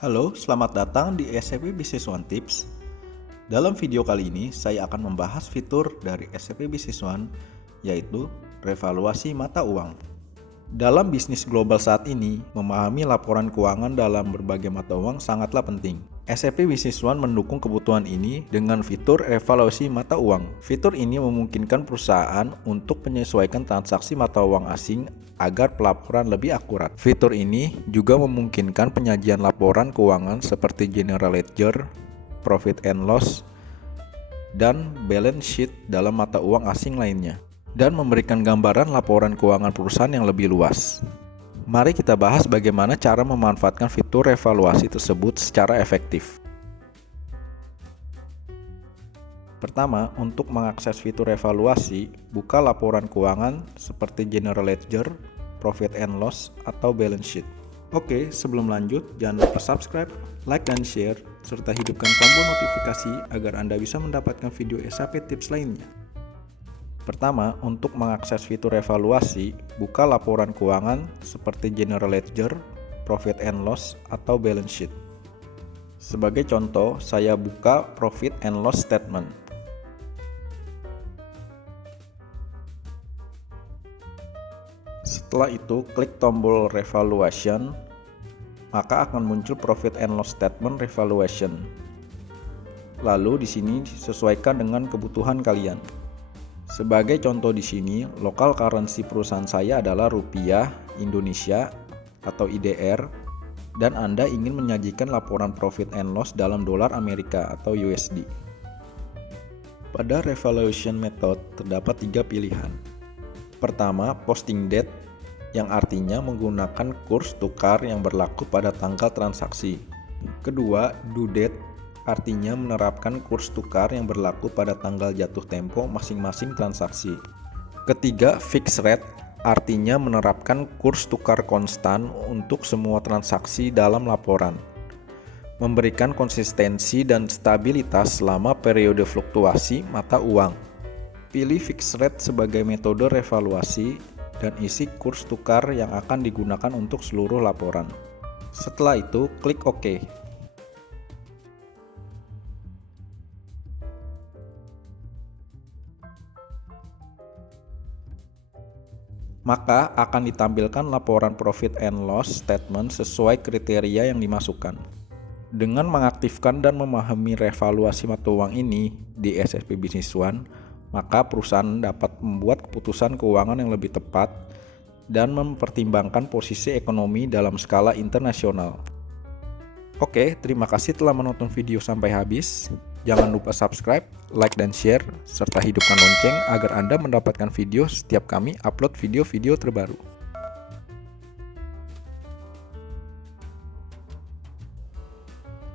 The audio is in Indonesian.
Halo, selamat datang di SCP Business One Tips. Dalam video kali ini, saya akan membahas fitur dari SCP Business One, yaitu revaluasi mata uang. Dalam bisnis global saat ini, memahami laporan keuangan dalam berbagai mata uang sangatlah penting. SCP Business One mendukung kebutuhan ini dengan fitur revaluasi mata uang. Fitur ini memungkinkan perusahaan untuk menyesuaikan transaksi mata uang asing agar pelaporan lebih akurat. Fitur ini juga memungkinkan penyajian laporan keuangan seperti general ledger, profit and loss, dan balance sheet dalam mata uang asing lainnya, dan memberikan gambaran laporan keuangan perusahaan yang lebih luas. Mari kita bahas bagaimana cara memanfaatkan fitur revaluasi tersebut secara efektif. Pertama, untuk mengakses fitur evaluasi, buka laporan keuangan seperti general ledger, profit and loss, atau balance sheet. Oke, sebelum lanjut, jangan lupa subscribe, like, dan share, serta hidupkan tombol notifikasi agar Anda bisa mendapatkan video SAP tips lainnya. Pertama, untuk mengakses fitur evaluasi, buka laporan keuangan seperti general ledger, profit and loss, atau balance sheet. Sebagai contoh, saya buka profit and loss statement. Setelah itu, klik tombol Revaluation, maka akan muncul Profit and Loss Statement Revaluation. Lalu di sini sesuaikan dengan kebutuhan kalian. Sebagai contoh di sini, local currency perusahaan saya adalah rupiah Indonesia atau IDR, dan Anda ingin menyajikan laporan Profit and Loss dalam dolar Amerika atau USD. Pada Revaluation Method terdapat 3 pilihan. Pertama, posting date, yang artinya menggunakan kurs tukar yang berlaku pada tanggal transaksi. Kedua, due date, artinya menerapkan kurs tukar yang berlaku pada tanggal jatuh tempo masing-masing transaksi. Ketiga, fixed rate, artinya menerapkan kurs tukar konstan untuk semua transaksi dalam laporan, memberikan konsistensi dan stabilitas selama periode fluktuasi mata uang. Pilih fixed rate sebagai metode revaluasi dan isi kurs tukar yang akan digunakan untuk seluruh laporan. Setelah itu, klik OK. Maka akan ditampilkan laporan profit and loss statement sesuai kriteria yang dimasukkan. Dengan mengaktifkan dan memahami revaluasi mata uang ini di SCP Business One, maka perusahaan dapat membuat keputusan keuangan yang lebih tepat dan mempertimbangkan posisi ekonomi dalam skala internasional. Oke, terima kasih telah menonton video sampai habis. Jangan lupa subscribe, like, dan share, serta hidupkan lonceng agar Anda mendapatkan video setiap kami upload video-video terbaru.